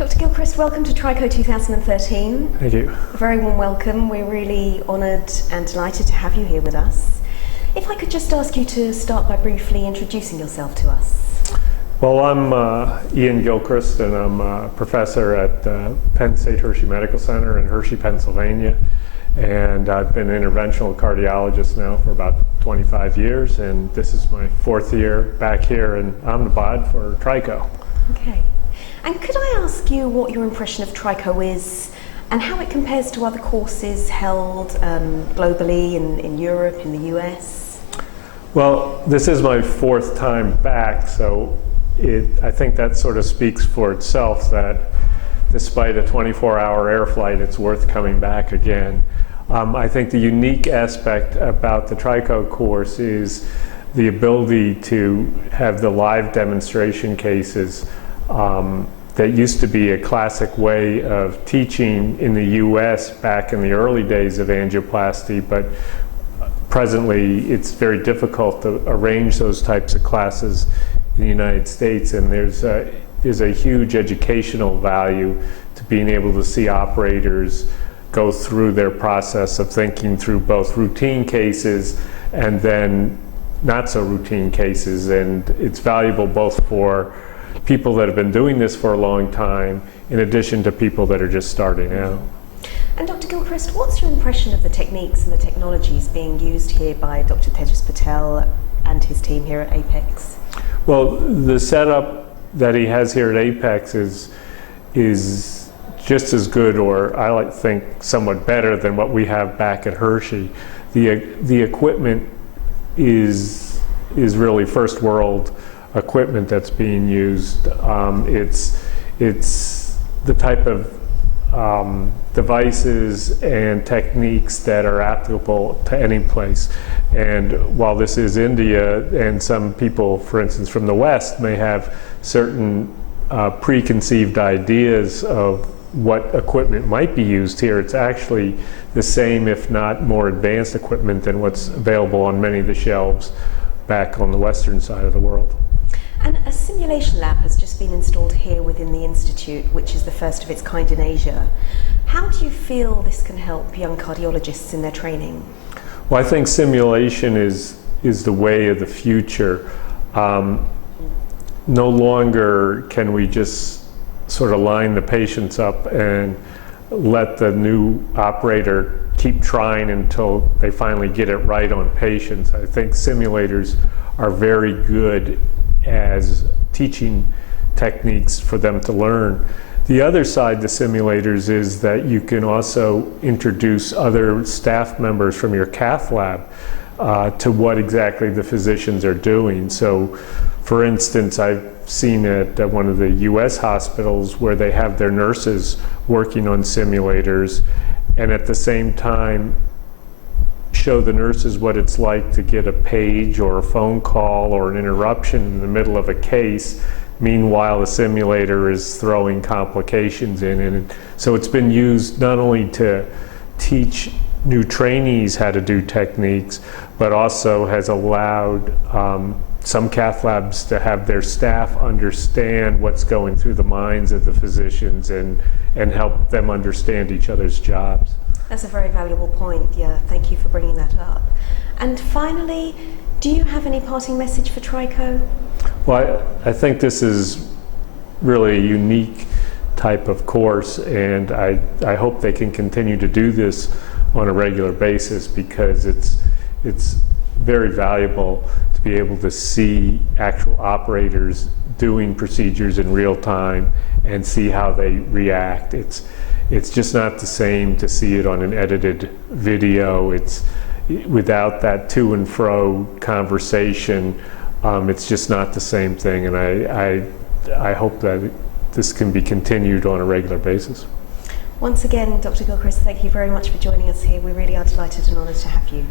Dr. Gilchrist, welcome to Trico 2013. Thank you. A very warm welcome. We're really honoured and delighted to have you here with us. If I could just ask you to start by briefly introducing yourself to us. Well, I'm Ian Gilchrist, and I'm a professor at Penn State Hershey Medical Center in Hershey, Pennsylvania. And I've been an interventional cardiologist now for about 25 years, and this is my fourth year back here in Ahmedabad for Trico. Okay. And could I ask you what your impression of Trico is and how it compares to other courses held globally in Europe, in the US? Well, this is my fourth time back, so I think that sort of speaks for itself that despite a 24-hour air flight, it's worth coming back again. I think the unique aspect about the Trico course is the ability to have the live demonstration cases that used to be a classic way of teaching in the US back in the early days of angioplasty, but presently it's very difficult to arrange those types of classes in the United States, and there's a huge educational value to being able to see operators go through their process of thinking through both routine cases and then not so routine cases, and it's valuable both for people that have been doing this for a long time in addition to people that are just starting out. And Dr. Gilchrist, what's your impression of the techniques and the technologies being used here by Dr. Tejas Patel and his team here at Apex? Well, the setup that he has here at Apex is just as good, or I like to think somewhat better than what we have back at Hershey. The equipment is really first world equipment that's being used. It's the type of devices and techniques that are applicable to any place. And while this is India, and some people, for instance, from the West may have certain preconceived ideas of what equipment might be used here, it's actually the same, if not more advanced equipment than what's available on many of the shelves back on the western side of the world. And a simulation lab has just been installed here within the Institute, which is the first of its kind in Asia. How do you feel this can help young cardiologists in their training? Well, I think simulation is the way of the future. No longer can we just sort of line the patients up and let the new operator keep trying until they finally get it right on patients. I think simulators are very good as teaching techniques for them to learn. The other side to simulators is that you can also introduce other staff members from your cath lab to what exactly the physicians are doing. So, for instance, I've seen at one of the US hospitals where they have their nurses working on simulators and at the same time show the nurses what it's like to get a page or a phone call or an interruption in the middle of a case. Meanwhile, the simulator is throwing complications in. And so it's been used not only to teach new trainees how to do techniques, but also has allowed some cath labs to have their staff understand what's going through the minds of the physicians and help them understand each other's jobs. That's a very valuable point. Yeah, thank you for bringing that up. And finally, do you have any parting message for Trico? Well, I think this is really a unique type of course, and I hope they can continue to do this on a regular basis because it's very valuable to be able to see actual operators doing procedures in real time and see how they react. It's just not the same to see it on an edited video. It's without that to and fro conversation. It's just not the same thing, and I hope that this can be continued on a regular basis. Once again, Dr. Gilchrist, thank you very much for joining us here. We really are delighted and honoured to have you.